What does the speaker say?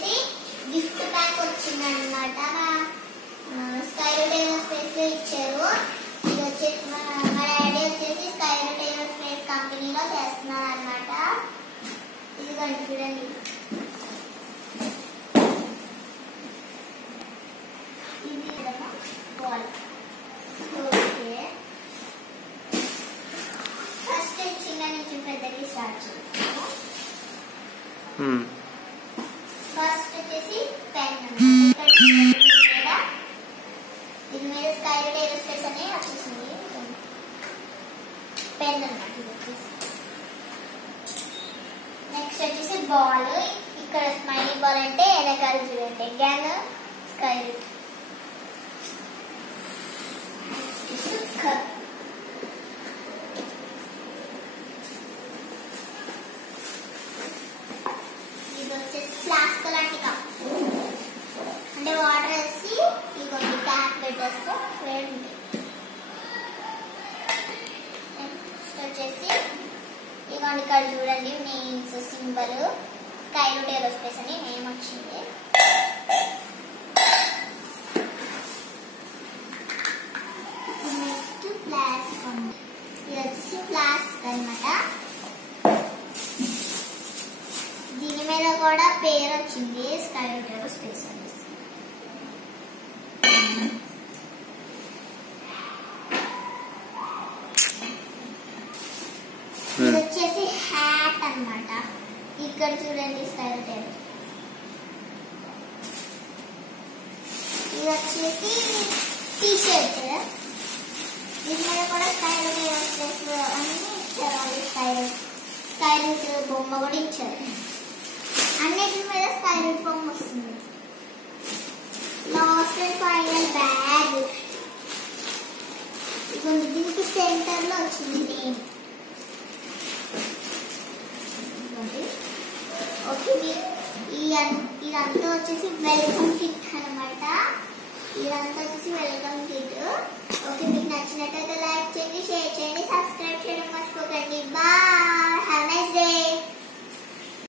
వచ్చేసి gift pack వచ్చింది అనమాట. స్కై రూట్ ఏరోస్పేస్ లో ఇచ్చారు. ఇది వచ్చేసి మా డాడీ వచ్చేసి స్కై రూట్ ఏరోస్పేస్ కంపెనీలో చేస్తున్నారు అనమాట. ఇది చూడండి. ఇది బాల్. ఓకే, ఫస్ట్ చిన్న నుంచి పెద్దకి స్టార్ట్ చేస్తాము. ఫస్ట్ వచ్చేసి పెన్. ఇది మీద స్కై రూట్ ఏరోస్పేస్ అని వచ్చేసింది పెన్ అన్నమాట. నెక్స్ట్ వచ్చేసి బాల్. ఇక్కడ స్మైలీ బాల్ అంటే వెనకాల చూడండి గన్ స్కై రూట్. ఇది వచ్చేసి ఫ్లాస్క్ లాంటి కప్, అంటే వాటర్ వేసి ఇదిగోండి క్యాప్ పెట్టేస్తే వేడి. నెక్స్ట్ వచ్చేసి ఇదిగోండి ఇక్కడ చూడండి names symbol Skyroot Aerospace అని నేమ్ వచ్చింది. నెక్స్ట్ ఫ్లాస్క్ ఉంది. ఇది వచ్చేసి ఫ్లాస్క్ అన్నమాట. దీని మీద కూడా పేరు వచ్చింది స్కై రూట్ ఏరోస్పేస్ అని. ఇది వచ్చేసి హ్యాట్ అన్నమాట. ఇక్కడ చూడండి స్కై రూట్ ఏరోస్పేస్. ఇది వచ్చేసి టీ షర్ట్. దీని మీద కూడా స్కై రూట్ ఏరోస్పేస్ అన్ని ఇచ్చారు. స్కై రూట్ బొమ్మ కూడా ఇచ్చారు. అన్నిటి మీద స్కై రూట్ బొమ్మ వస్తుంది. Last and final bag. దీనికి సెంటర్ లో వచ్చింది నేమ్. ఓకే, ఇదంతా వచ్చేసి వెల్కమ్ కిట్ అనమాట. ఇదంతా వచ్చేసి వెల్కమ్ కిట్.